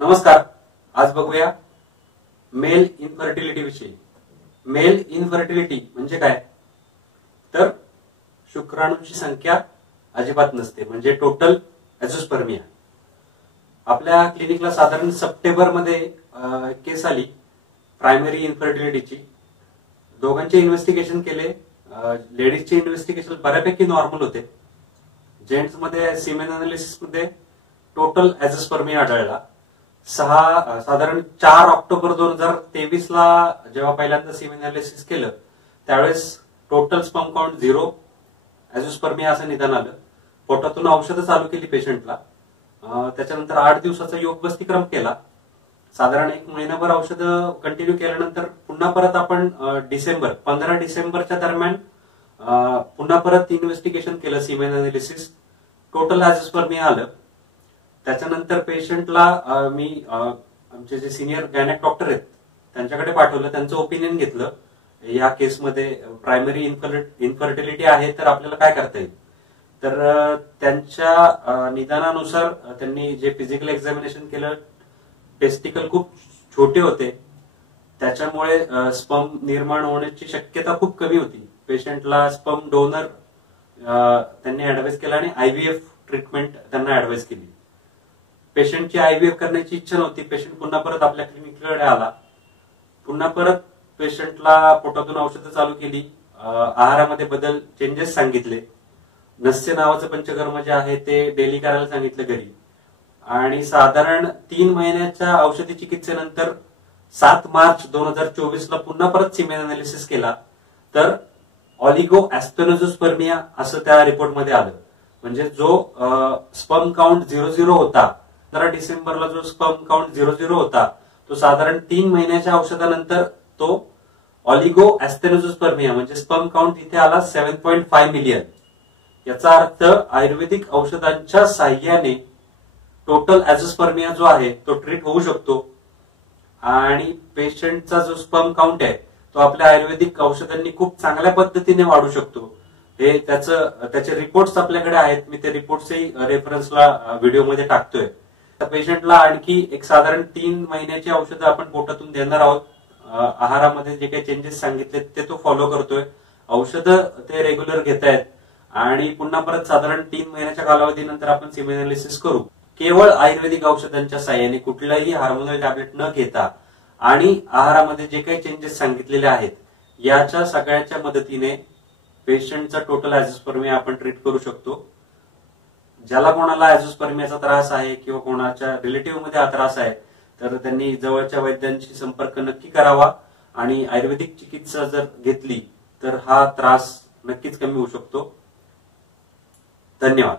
नमस्कार. आज बघूया मेल इनफर्टिलिटी विषयी. मेल इनफर्टिलिटी म्हणजे काय? तर शुक्राणूंची संख्या अजिबात नसते, म्हणजे टोटल एझोस्पर्मिया. आपल्या क्लिनिकला साधारण सप्टेंबरमध्ये केस आली प्रायमरी इनफर्टिलिटीची. दोघांचे इन्व्हेस्टिगेशन केले. लेडीजचे इन्व्हेस्टिगेशन बऱ्यापैकी नॉर्मल होते. जेंट्स मध्ये सिमेन अनालिसिस मध्ये टोटल एझोस्पर्मिया आढळला. साधारण 4 ऑक्टोबर 2023 ला जेव्हा पहिल्यांदा सिमेन अनालिसिस केलं त्यावेळेस टोटल स्पर्म काउंट 0, एझोस्पर्मिया असं निदान आलं. पोटातून औषधं चालू केली पेशंटला. त्याच्यानंतर 8 दिवसाचा योग बस्तीक्रम केला. साधारण 1 महिनाभर औषधं कंटिन्यू केल्यानंतर पुन्हा परत आपण 15 डिसेंबरच्या दरम्यान पुन्हा परत इन्व्हेस्टिगेशन केलं, सिमेन अनालिसिस. टोटल एझोस्पर्मिया आलं. त्याच्यानंतर पेशंटला मी आमचे जे सिनियर गायनेक डॉक्टर आहेत त्यांच्याकडे पाठवलं. त्यांचं ओपिनियन घेतलं. या केसमध्ये प्रायमरी इनफर्टिलिटी आहे, तर आपल्याला काय करता येईल. तर त्यांच्या निदानानुसार त्यांनी जे फिजिकल एक्झामिनेशन केलं, टेस्टिकल खूप छोटे होते, त्याच्यामुळे स्पर्म निर्माण होण्याची शक्यता खूप कमी होती. पेशंटला स्पर्म डोनर त्यांनी ऍडवाइस केला आणि आयव्हीएफ ट्रीटमेंट त्यांना ऍडवाइस केली. पेशंटची आयव्हीएफ करण्याची इच्छा नव्हती. पेशंट पुन्हा परत आपल्या क्लिनिककडे आला. पुन्हा परत पेशंटला पोटातून औषधं चालू केली. आहारामध्ये बदल, चेंजेस सांगितले. नस्य नावाचं पंचकर्म जे आहे ते डेली करायला सांगितलं घरी. आणि साधारण 3 महिन्याच्या औषधी चिकित्सेनंतर 7 मार्च 2024 ला पुन्हा परत सिमेन अनालिसिस केला. तर ऑलिगो ऍस्पेनोझोस्पर्मिया असं त्या रिपोर्टमध्ये आलं. म्हणजे जो स्पर्म काउंट 00 होता, 15 डिसेंबरला जो स्पर्म काउंट 00 होता, तो साधारण 3 महिन्याच्या औषधानंतर तो ऑलिगो ऍस्टेनोझोस्पर्मिया म्हणजे स्पर्म काउंट इथे आला 7.5 मिलियन. याचा अर्थ आयुर्वेदिक औषधांच्या साह्याने टोटल एझोस्पर्मिया जो आहे तो ट्रीट होऊ शकतो. आणि पेशंटचा जो स्पर्म काउंट आहे तो आपल्या आयुर्वेदिक औषधांनी खूप चांगल्या पद्धतीने वाढू शकतो. हे त्याचे रिपोर्ट्स आपल्याकडे आहेत. मी ते रिपोर्ट्सही रेफरन्सला व्हिडिओमध्ये टाकतोय. त्या पेशंटला आणखी एक साधारण 3 महिन्याची औषधं आपण पोटातून देणार आहोत. आहारामध्ये जे काही चेंजेस सांगितले ते तो फॉलो करतोय. औषधं ते रेग्युलर घेतायत. आणि पुन्हा परत साधारण 3 महिन्याच्या कालावधीनंतर आपण सिमेन अनालिसिस करू. केवळ आयुर्वेदिक औषधांच्या साह्याने, कुठलाही हार्मोनल टॅबलेट न घेता आणि आहारामध्ये जे काही चेंजेस सांगितलेले आहेत याच्या सगळ्याच्या मदतीने पेशंटचा टोटल एझोस्पर्मिया आपण ट्रीट करू शकतो. ज्याला कोणाला एझोस्पर्मियाचा त्रास आहे किंवा कोणाच्या रिलेटिव्ह मध्ये हा त्रास आहे तर त्यांनी जवळच्या वैद्यांशी संपर्क नक्की करावा आणि आयुर्वेदिक चिकित्सा जर घेतली तर हा त्रास नक्कीच कमी होऊ शकतो. धन्यवाद.